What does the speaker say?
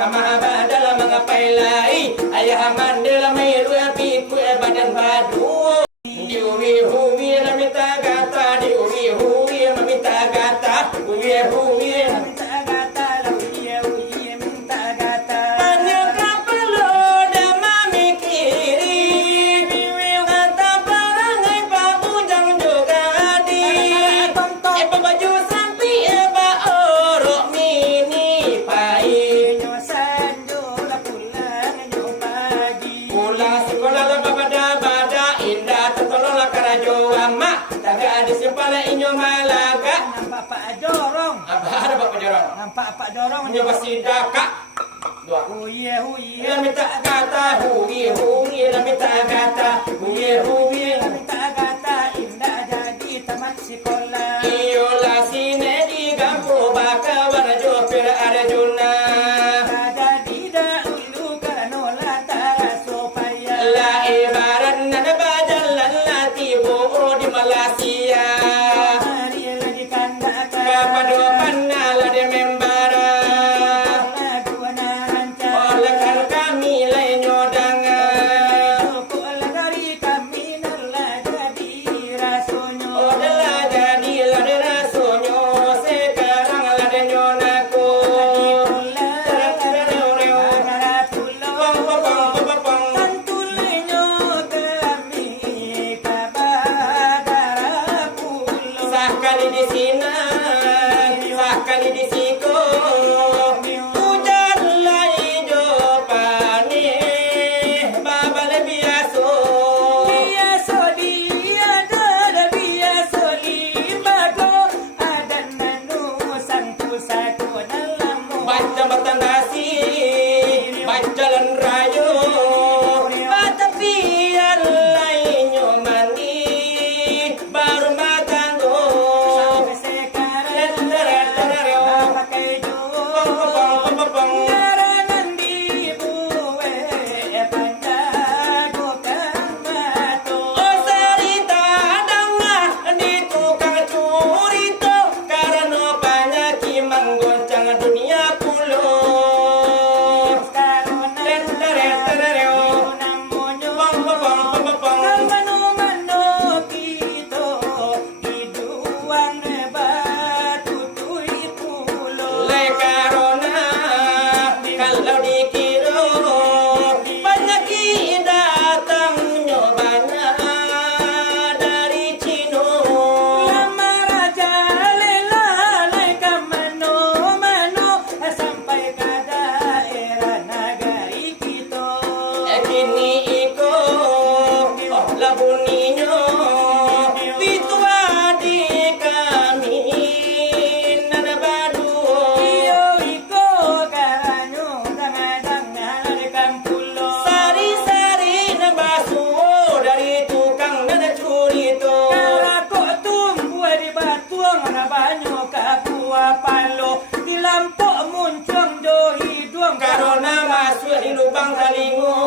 kamahaba dalam mengapailai ayah mandela mai rua piku badan badu diuri huwi namita gata diuri huwi namita gata huwi huwi namita gata huwi huwi namita gata hanya kapalo dama mikiri biwi kata parangai pabujang juga di baju sampi eba orok mini pai nyosan jola pulang nyo pagi pulang sekolah la bada indah tetolola karajo ama taga disempala inyo malaga nampak Pak Jorong apa ada Pak Jorong nampak Pak Jorong nyo basidaka dua huye huye minta kata huye huye minta kata huye huye minta kata indah jadi tamat sekolah iyola sine di gampo baka warajo per arjuna jadi dahulu karena supaya la ibarat nada bajalan latibo di Malaysia hari lagi kanda kapado panala de membara laguana ranca oleh kami lainyo dangan pola dari kami nala jadi rasonyo odela jadi lade rasonyo sekarang lade nyonaku Sakali di sini, sakali di siko, hujan lagi jopani, babal biaso, biaso dia ada biaso limago, ada nanu sangku satu dalam baca batandasi, baca jalan rayo, baca pian lainnya mandi, baru matanggo. Karena masuk di lubang talingo